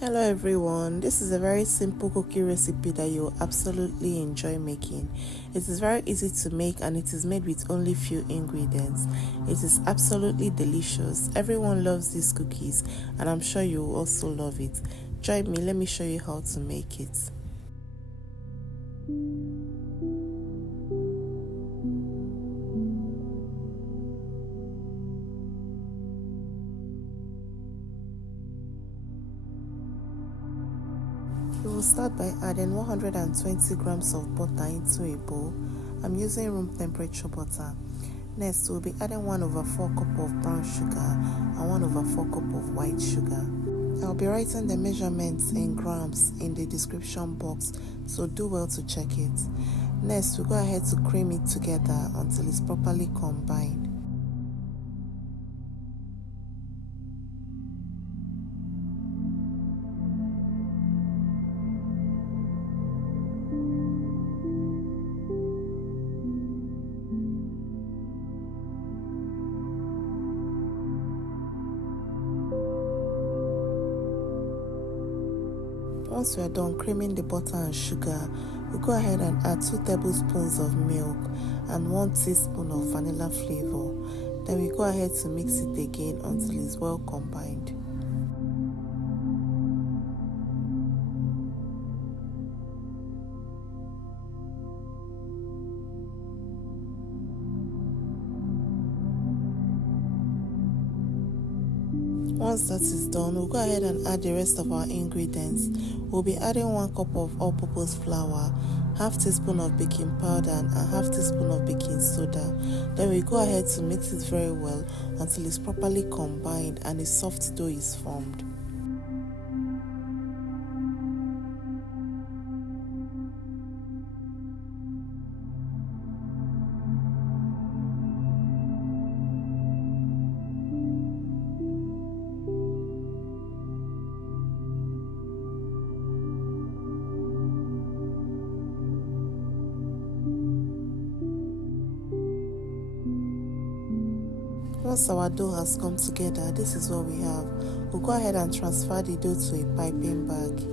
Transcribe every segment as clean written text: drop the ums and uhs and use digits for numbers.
Hello everyone, this is a very simple cookie recipe that you'll absolutely enjoy making. It is very easy to make and it is made with only few ingredients. It is absolutely delicious. Everyone loves these cookies and I'm sure you will also love it. Join me, let me show you how to make it. We will start by adding 120 grams of butter into a bowl. I'm using room temperature butter. Next, we'll be adding 1/4 cup of brown sugar and 1/4 cup of white sugar. I'll be writing the measurements in grams in the description box, so do well to check it. Next, we'll go ahead to cream it together until it's properly combined. Once we are done creaming the butter and sugar, we'll go ahead and add 2 tablespoons of milk and 1 teaspoon of vanilla flavor. Then we go ahead to mix it again until it's well combined. Once that is done, we'll go ahead and add the rest of our ingredients. We'll be adding 1 cup of all-purpose flour, half teaspoon of baking powder and half teaspoon of baking soda. Then we go ahead to mix it very well until it's properly combined and a soft dough is formed. Once our dough has come together, this is what we have. We'll go ahead and transfer the dough to a piping bag.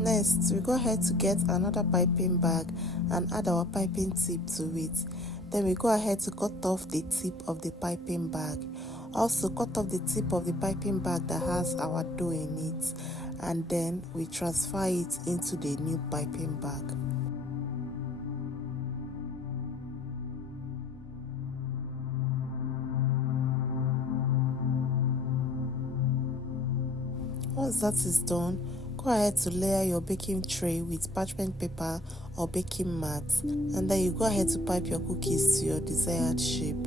Next, we go ahead to get another piping bag and add our piping tip to it. Then we go ahead to cut off the tip of the piping bag. Also cut off the tip of the piping bag that has our dough in it, and then we transfer it into the new piping bag. Once that is done, go ahead to layer your baking tray with parchment paper or baking mat, and then you go ahead to pipe your cookies to your desired shape.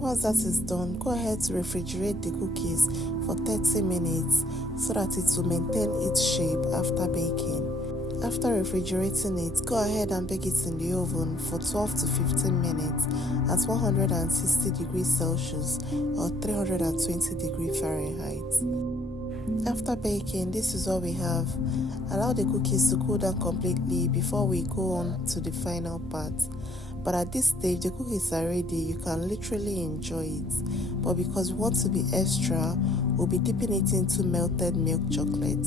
Once that is done, go ahead to refrigerate the cookies for 30 minutes so that it will maintain its shape after baking. After refrigerating it, go ahead and bake it in the oven for 12 to 15 minutes at 160 degrees Celsius or 320 degrees Fahrenheit. After baking, this is what we have. Allow the cookies to cool down completely before we go on to the final part. But at this stage, the cookies are ready. You can literally enjoy it. But because we want to be extra, we'll be dipping it into melted milk chocolate.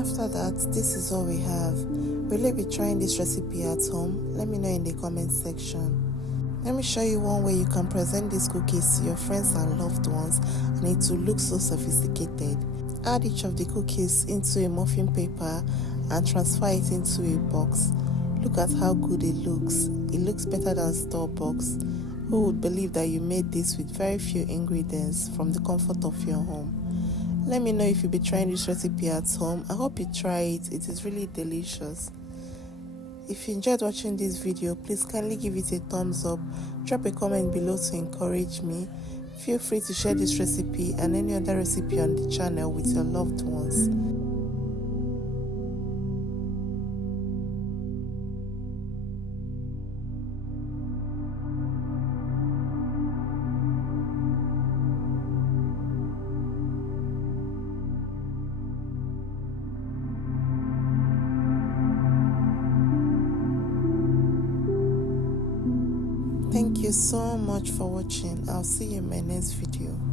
After that, this is all we have. Will you be trying this recipe at home? Let me know in the comment section. Let me show you one way you can present these cookies to your friends and loved ones and it will look so sophisticated. Add each of the cookies into a muffin paper and transfer it into a box. Look at how good it looks. It looks better than store-bought. Who would believe that you made this with very few ingredients from the comfort of your home? Let me know if you'll be trying this recipe at home. I hope you try it. It is really delicious. If you enjoyed watching this video, please kindly give it a thumbs up. Drop a comment below to encourage me. Feel free to share this recipe and any other recipe on the channel with your loved ones. Thank you so much for watching. I'll see you in my next video.